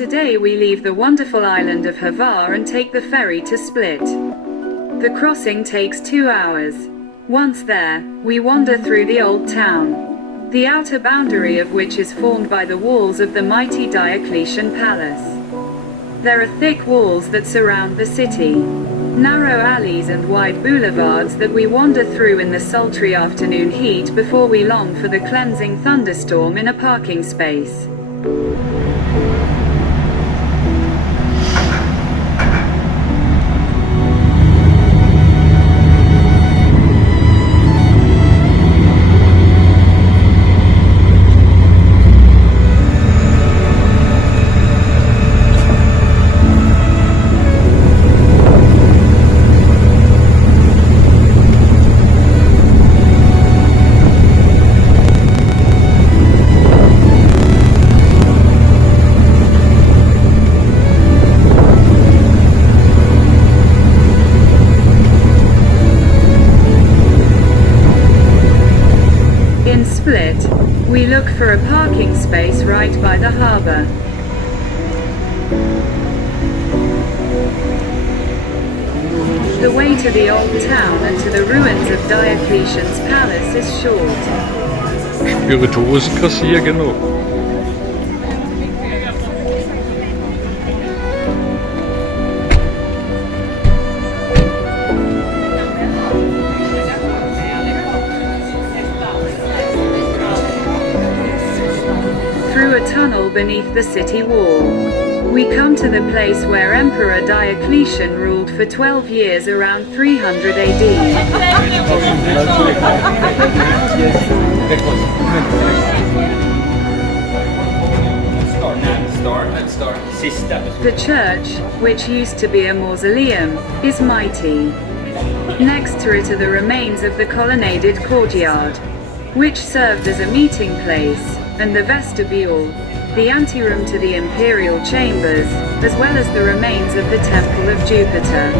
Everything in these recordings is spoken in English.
Today we leave the wonderful island of Hvar and take the ferry to Split. The crossing takes 2 hours. Once there, we wander through the old town, the outer boundary of which is formed by the walls of the mighty Diocletian Palace. There are thick walls that surround the city, narrow alleys and wide boulevards that we wander through in the sultry afternoon heat before we long for the cleansing thunderstorm in a parking space. In Split, we look for a parking space right by the harbour. The way to the old town and to the ruins of Diocletian's palace is short. Spirituosenkassier, genau. Through a tunnel beneath the city wall, we come to the place where Emperor Diocletian ruled for 12 years around 300 AD. The church, which used to be a mausoleum, is mighty. Next to it are the remains of the colonnaded courtyard, which served as a meeting place, and the vestibule, the anteroom to the imperial chambers, as well as the remains of the temple of Jupiter.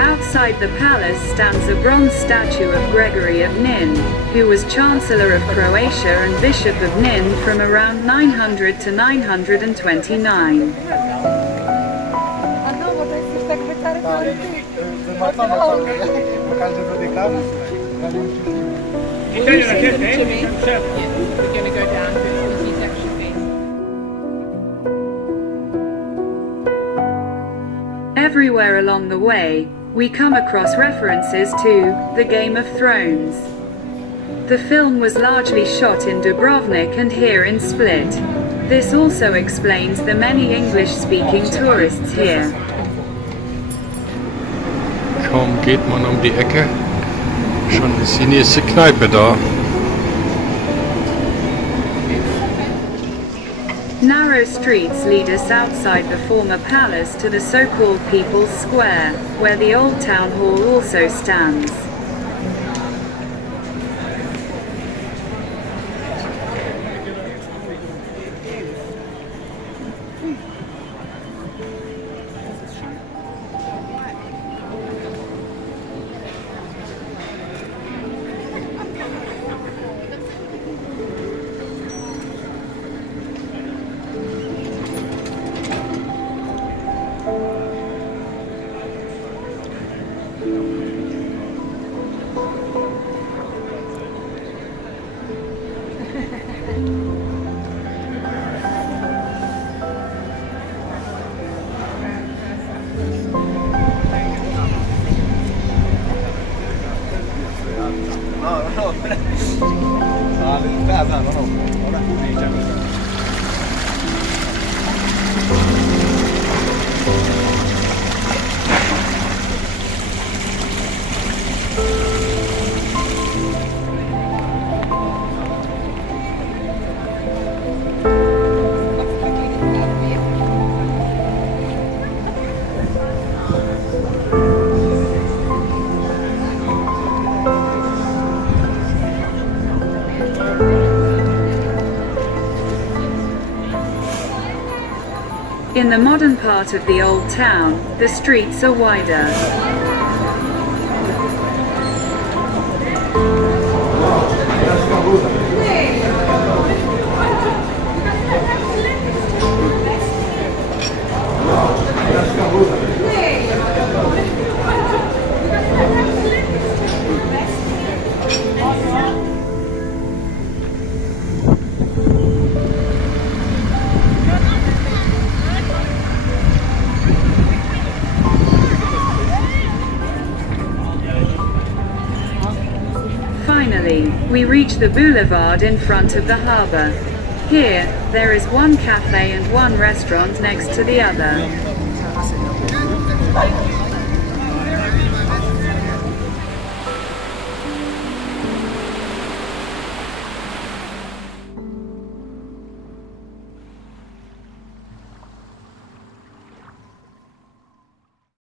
Outside the palace stands a bronze statue of Gregory of Nin, who was Chancellor of Croatia and Bishop of Nin from around 900 to 929. Everywhere along the way, we come across references to the Game of Thrones. The film was largely shot in Dubrovnik and here in Split. This also explains the many English-speaking tourists here. Kaum geht man um die Ecke, schon ist die nächste Kneipe da. Narrow streets lead us outside the former palace to the so-called People's Square, where the old town hall also stands. In the modern part of the old town, the streets are wider. Finally, we reach the boulevard in front of the harbor. Here, there is one cafe and one restaurant next to the other.